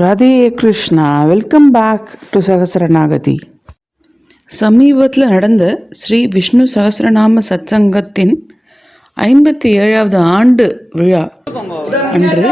Radhe Krishna. Welcome back to Sahasharanagati. சமீபத்தில் நடந்த ஸ்ரீ விஷ்ணு சகசரநாம சத்சங்கத்தின் 57வது ஆண்டு விழா அன்று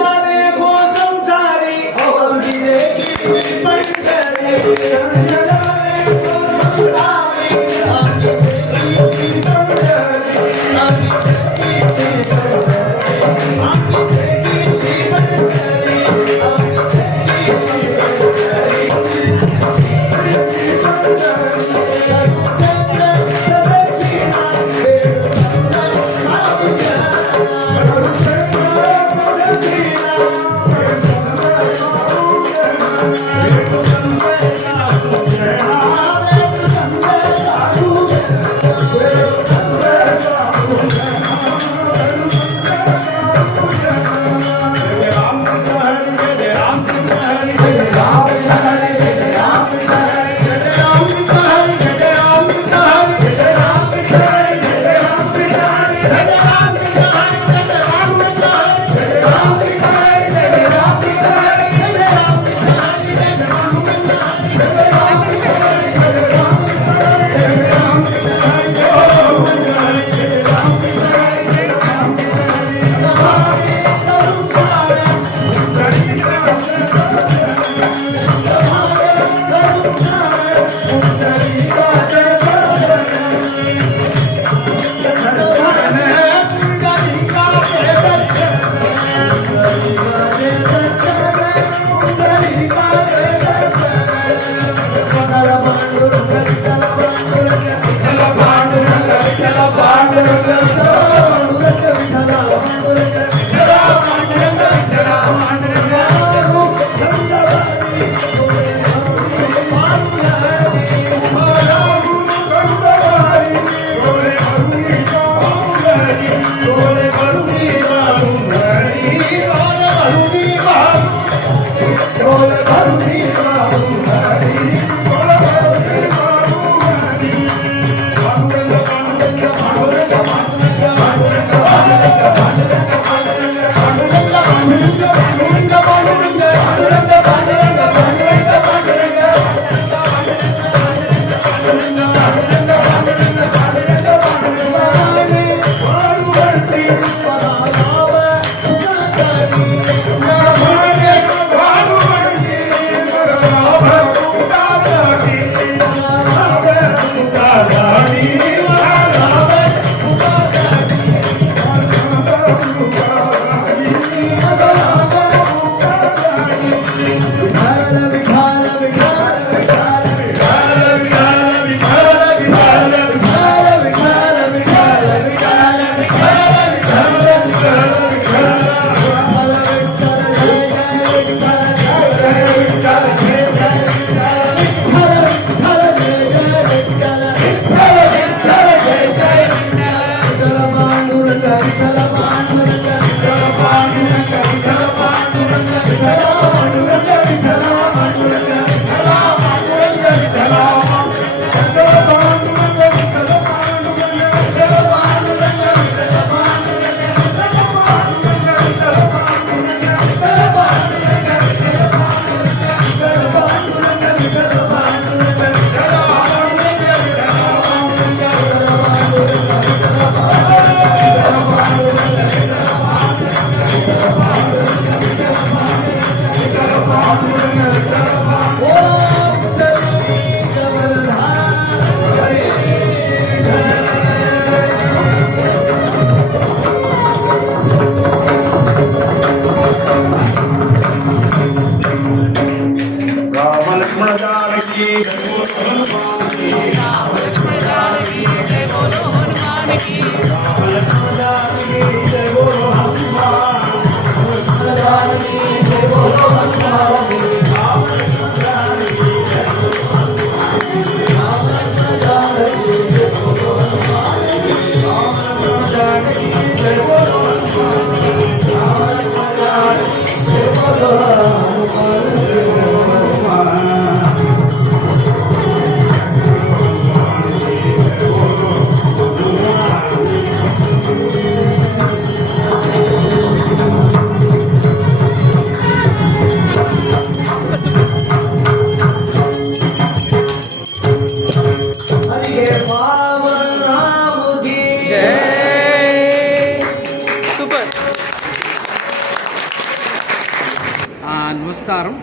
நமஸ்காரம்.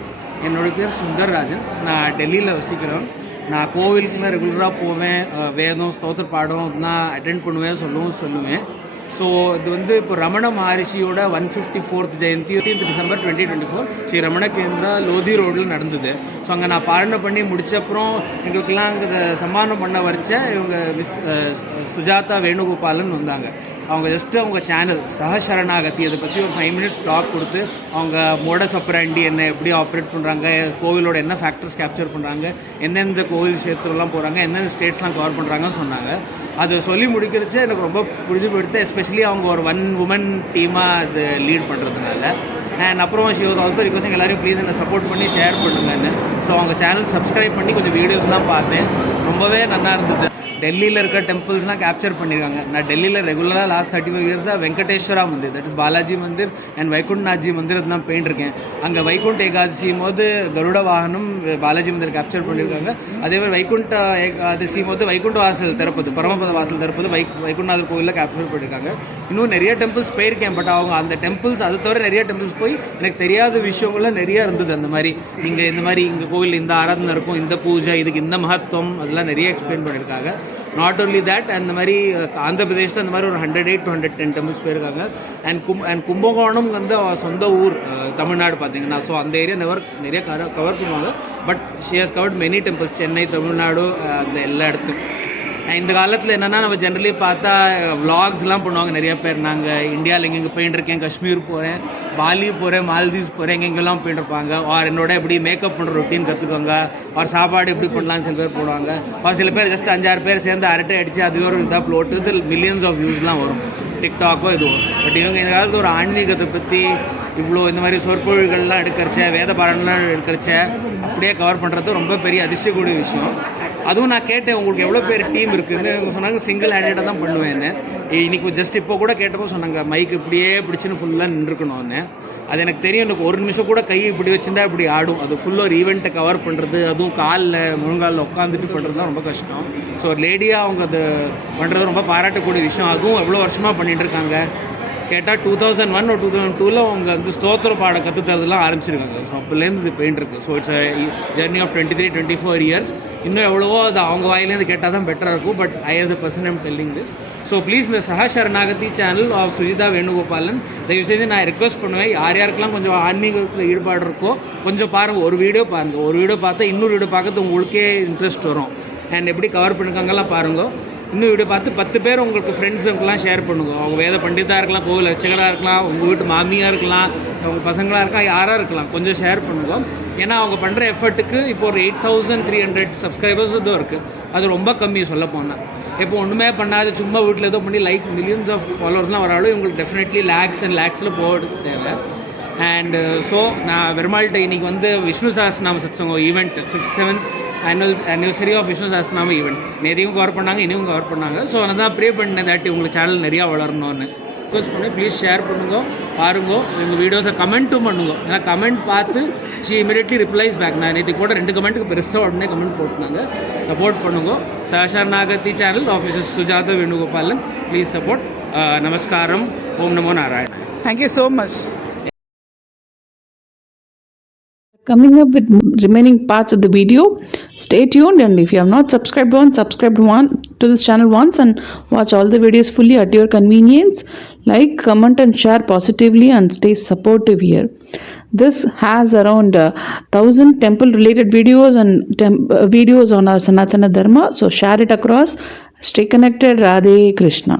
என்னோட பேர் சுந்தர்ராஜன். நான் டெல்லியில் வசிக்கிறேன். நான் கோவிலுக்குலாம் ரெகுலராக போவேன். வேதம் ஸ்தோத்திர பாடம் தான் அட்டென்ட் பண்ணுவேன், சொல்லுவேன். ஸோ இது வந்து இப்போ Ramana மகரிஷியோட 154th Jayanthi 15th December 2024 Sri Ramana Kendra Lodhi ரோடில் நடந்தது. ஸோ அங்கே நான் பாரணை பண்ணி முடிச்சப்புறம் எங்களுக்கெல்லாம் அங்கே சம்மானம் பண்ண வரைச்ச இவங்க சுஜாதா வேணுகோபாலன் வந்தாங்க. அவங்க ஜஸ்ட்டு அவங்க சேனல் சஹசரணாகதி அதை பற்றி ஒரு 5 minutes டாக் கொடுத்து அவங்க மோடஸ் ஆப்பரண்டி என்ன எப்படி ஆப்ரேட் பண்ணுறாங்க, கோவிலோட என்ன ஃபேக்டர்ஸ் கேப்சர் பண்ணுறாங்க, எந்தெந்த கோவில் க்ஷேத்திரம்லாம் போகிறாங்க, எந்தெந்த ஸ்டேட்ஸ்லாம் கவர் பண்ணுறாங்கன்னு சொன்னாங்க. அது சொல்லி முடிக்கிறச்சு எனக்கு ரொம்ப புரிஞ்சு போயிடுத்து. எஸ்பெஷலி அவங்க ஒரு 1 woman டீமாக அது லீட் பண்ணுறதுனால. அண்ட் அப்புறம் ஷி வாஸ் ஆல்சோ ரிக்வஸ்டிங் எல்லாரையும் ப்ளீஸ் என்னை சப்போர்ட் பண்ணி ஷேர் பண்ணுங்கன்னு. ஸோ அவங்க சேனல் சப்ஸ்கிரைப் பண்ணி கொஞ்சம் வீடியோஸ்லாம் பார்த்தேன். ரொம்பவே நல்லா இருந்தது. டெல்லியில் இருக்க டெம்பிள்ஸ்லாம் கேப்சர் பண்ணியிருக்காங்க. நான் டெல்லியில் ரெகுலராக லாஸ்ட் 35 years தான் Venkateswara Mandir, that is Balaji Mandir and Vaikunthnathji Mandir தான் போயிட்டுருக்கேன். அங்கே வைகுண்ட் ஏகாதசி போது கருட வாகனம் பாலாஜி மந்திர் கேப்சர் பண்ணியிருக்காங்க. அதே மாதிரி வைகுண்ட ஏகாதசி போது வைகுண்ட வாசல் திறப்பது, பரமபத வாசல் திறப்பது வைகுண்டநாதர் கோவிலில் கேப்சர் பண்ணியிருக்காங்க. இன்னும் நிறைய டெம்பிள்ஸ் போயிருக்கேன். பட் அவங்க அந்த டெம்பிள்ஸ் அது தவிர நிறைய டெம்பிள்ஸ் போய் எனக்கு தெரியாத விஷயங்கள்லாம் நிறையா இருந்தது. அந்த மாதிரி இங்கே இந்த மாதிரி இங்கே கோவில் இந்த ஆராதனை இருக்கும், இந்த பூஜை, இதுக்கு இந்த மகத்துவம், அதெல்லாம் நிறைய எக்ஸ்பிளைன் பண்ணியிருக்காங்க. நாட் ஓன்லி தேட், அந்த மாதிரி ஆந்திர பிரதேஷில் அந்த மாதிரி ஒரு 108 to 110 டெம்பிள்ஸ் போயிருக்காங்க. அண்ட் கும்பகோணம் வந்து சொந்த ஊர் தமிழ்நாடு பார்த்தீங்கன்னா. ஸோ அந்த ஏரியா நிறைய கவர் பண்ணுவாங்க. But she has covered many temples, Chennai, Tamil Nadu, அந்த எல்லா இடத்துக்கும். இந்த காலத்தில் என்னென்னா நம்ம ஜென்ரலி பார்த்தா விலாக்ஸ்லாம் பண்ணுவாங்க நிறைய பேர். நாங்கள் இந்தியாவில் எங்கெங்கே போயிட்டுருக்கேன், காஷ்மீர் போகிறேன், பாலி போகிறேன், மால்தீவ்ஸ் போகிறேன், எங்கெங்கெல்லாம் போயிட்டுருப்பாங்க. ஆர் என்னோட எப்படி மேக்கப் பண்ணுற ரொட்டீன் கற்றுக்கோங்க, ஆர் சாப்பாடு எப்படி பண்ணலான்னு சில பேர் போடுவாங்க. ஆர் சில பேர் ஜஸ்ட் 5-6 பேர் சேர்ந்து அரட்டை அடித்து அதுவே ஒரு இதாக ப்ளோட்டு இது மில்லியன்ஸ் ஆஃப் வியூஸ்லாம் வரும், டிக்டாக்கோ இதுவும். பட் இவங்க இந்த காலத்தில் ஒரு ஆன்மீகத்தை பற்றி இவ்வளோ இந்த மாதிரி சொற்பொழிகள்லாம் எடுக்கிறச்ச, வேத பாடம்லாம் எடுக்கிறச்ச அப்படியே கவர் பண்ணுறது ரொம்ப பெரிய அதிசயக்கூடிய விஷயம். அதுவும் நான் கேட்டேன் உங்களுக்கு எவ்வளோ பேர் டீம் இருக்குதுன்னு. சொன்னாங்க சிங்கிள் ஹேண்டடாக தான் பண்ணுவேன்னு. இன்றைக்கி ஜஸ்ட் இப்போ கூட கேட்டப்போ சொன்னாங்க மைக் இப்படியே பிடிச்சின்னு ஃபுல்லாக நின்றுக்கணும்னு. அது எனக்கு தெரியும். எனக்கு ஒரு நிமிஷம் கூட கை இப்படி வச்சுருந்தா இப்படி ஆடும். அது ஃபுல்லாக ஒரு ஈவெண்ட்டை கவர் பண்ணுறது, அதுவும் காலில் முழுங்காலில் உட்காந்துட்டு பண்ணுறது தான் ரொம்ப கஷ்டம். ஸோ ஒரு லேடியாக அவங்க அது பண்ணுறது ரொம்ப பாராட்டக்கூடிய விஷயம். அதுவும் எவ்வளோ வருஷமாக பண்ணிகிட்டு இருக்காங்க. கேட்டால் 2001 or 2002 அவங்க வந்து ஸ்தோத்திர பாடம் கற்றுத்தரதுலாம் ஆரம்பிச்சிருக்காங்க. ஸோ அப்போலேருந்து இது போயிட்டு இருக்கு. So it's journey of 23-24 years. இன்னும் எவ்வளவோ அது அவங்க வாயிலேருந்து கேட்டால் தான் பெட்டராக இருக்கும். But I as a person am telling this. So please இந்த சஹசரணாகதி சேனல் ஆஃப் சுஜிதா வேணுகோபாலன் தயவு செய்து நான் ரெக்வஸ்ட் பண்ணுவேன். யாருக்கெல்லாம் கொஞ்சம் ஆன்மீகத்தில் ஈடுபாடு இருக்கோ கொஞ்சம் பாருங்கள், ஒரு வீடியோ பாருங்கள். ஒரு வீடியோ பார்த்தா இன்னொரு வீடியோ பார்க்கறது உங்களுக்கே இன்ட்ரெஸ்ட் வரும். அண்ட் எப்படி கவர் பண்ணிருக்காங்கலாம் பாருங்கள். இன்னும் வீடியோ பார்த்து 10 பேர் உங்களுக்கு ஃப்ரெண்ட்ஸுக்கெல்லாம் ஷேர் பண்ணுங்க. அவங்க வேத பண்டிதாக இருக்கலாம், கோவில் அர்ச்சகராக இருக்கலாம், உங்கள் வீட்டு மாமியாக இருக்கலாம், அவங்க பசங்களாக இருக்கலாம், யாராக இருக்கலாம், கொஞ்சம் ஷேர் பண்ணுவோம். ஏன்னா அவங்க பண்ணுற எஃபர்ட்டுக்கு இப்போ ஒரு 8300 சப்ஸ்கிரைபர்ஸ் இதுவும் இருக்குது. அது ரொம்ப கம்மி சொல்ல போனால். இப்போ ஒன்றுமே பண்ணாது சும்மா வீட்டில் ஏதோ பண்ணி லைக் மில்லியன்ஸ் ஆஃப் ஃபாலோவர்ஸ்லாம் வராலும் இவங்களுக்கு டெஃபினெட்லி லேக்ஸ் அண்ட் லேக்ஸில் போகிறதுக்கு தேவை. அண்ட் ஸோ நான் பெருமாள்கிட்ட இன்றைக்கி வந்து Vishnu Sahasranama Satsangam event 57th anniversary of Vishnu Sahasranama event நிறையும் கவர் பண்ணாங்க, இன்னும் கவர் பண்ணாங்க. ஸோ அதை தான் ப்ரே பண்ணேன் தாட்டி உங்களுக்கு சேனல் நிறையா வளரணும்னு ரிக்வஸ்ட் பண்ணி ப்ளீஸ் ஷேர் பண்ணுங்க, பாருங்க, எங்கள் வீடியோஸை கமெண்ட்டும் பண்ணுங்க. ஏன்னா கமெண்ட் பார்த்து ஷி இமீடியட்லி ரிப்ளைஸ் பேக். நான் நேற்று கூட 2 கமெண்ட்டுக்கு பெருசாக உடனே கமெண்ட் போட்டுனாங்க. சப்போர்ட் பண்ணுங்க. Sahasharanagati channel of Mrs Sujatha Venugopalan, please support. நமஸ்காரம். ஓம் நமோ Narayana. Thank you so much. Coming up with remaining parts of the video. Stay tuned, and if you have not subscribed to this channel once and watch all the videos fully at your convenience, like, comment and share positively and stay supportive here. This has around 1000 temple related videos and videos on our Sanatana Dharma, so share it across. Stay connected. Radhe Krishna.